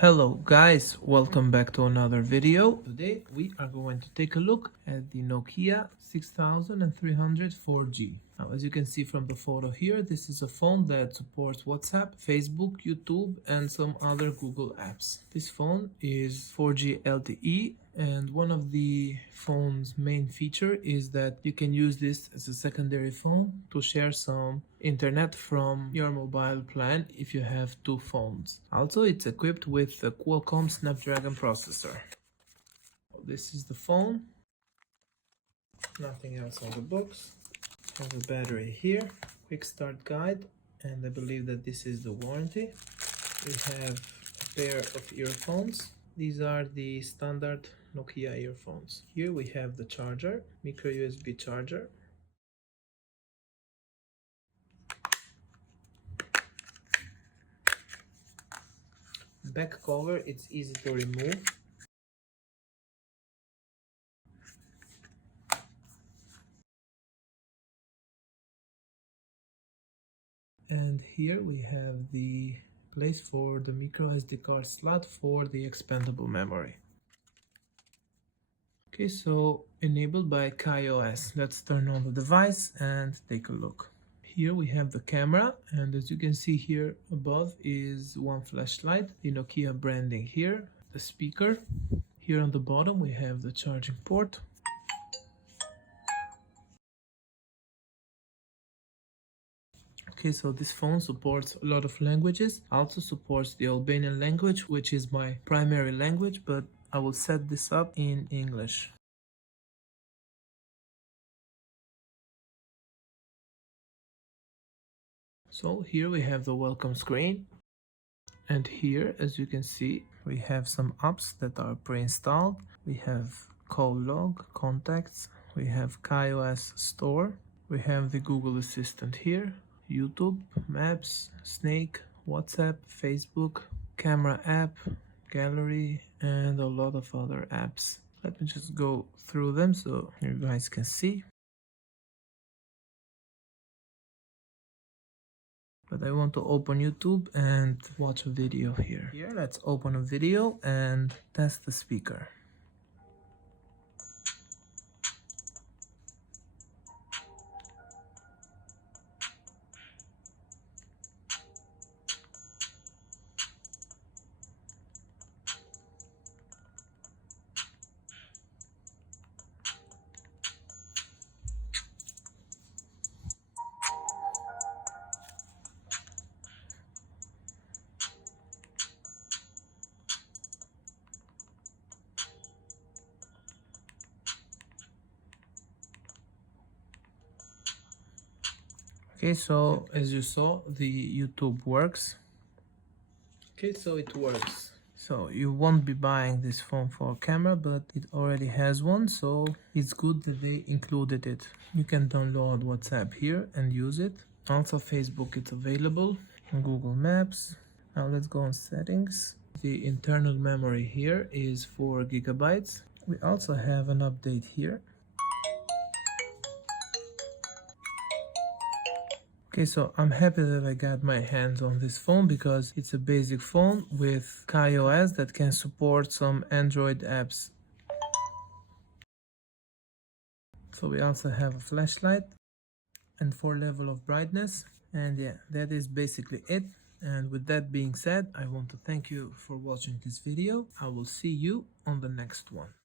Hello guys, welcome back to another video. Today we are going to take a look at the Nokia 6300 4G. Now, as you can see from the photo here, this is a phone that supports WhatsApp, Facebook, YouTube, and some other Google apps. This phone is 4G LTE, and one of the phone's main feature is that you can use this as a secondary phone to share some internet from your mobile plan if you have two phones. Also, it's equipped with a Qualcomm Snapdragon processor. This is the phone. Nothing else on the box. Have a battery here, quick start guide, and I believe that this is the warranty. We have a pair of earphones. These are the standard Nokia earphones. Here we have the charger, micro USB charger. Back cover, it's easy to remove. And here we have the place for the micro SD card slot for the expandable memory. Okay, so enabled by KaiOS. Let's turn on the device and take a look. Here we have the camera, and as you can see here above is one flashlight, the Nokia branding here, the speaker. Here on the bottom we have the charging port. Okay, so this phone supports a lot of languages, also supports the Albanian language, which is my primary language, but I will set this up in English. So here we have the welcome screen, and here, as you can see, we have some apps that are pre-installed. We have call log, contacts, we have KaiOS store, we have the Google Assistant here, YouTube, Maps, Snake, WhatsApp, Facebook, Camera app, Gallery, and a lot of other apps. Let me just go through them so you guys can see. But I want to open YouTube and watch a video here. Here, let's open a video and test the speaker. Okay, so as you saw, the YouTube works. Okay, so it works. So you won't be buying this phone for camera, but it already has one, so it's good that they included it. You can download WhatsApp here and use it. Also Facebook, it's available on Google Maps. Now let's go on settings. The internal memory here is 4 gigabytes. We also have an update here. Okay, so I'm happy that I got my hands on this phone because it's a basic phone with KaiOS that can support some Android apps. So we also have a flashlight and 4 level of brightness. And yeah, that is basically it. And with that being said, I want to thank you for watching this video. I will see you on the next one.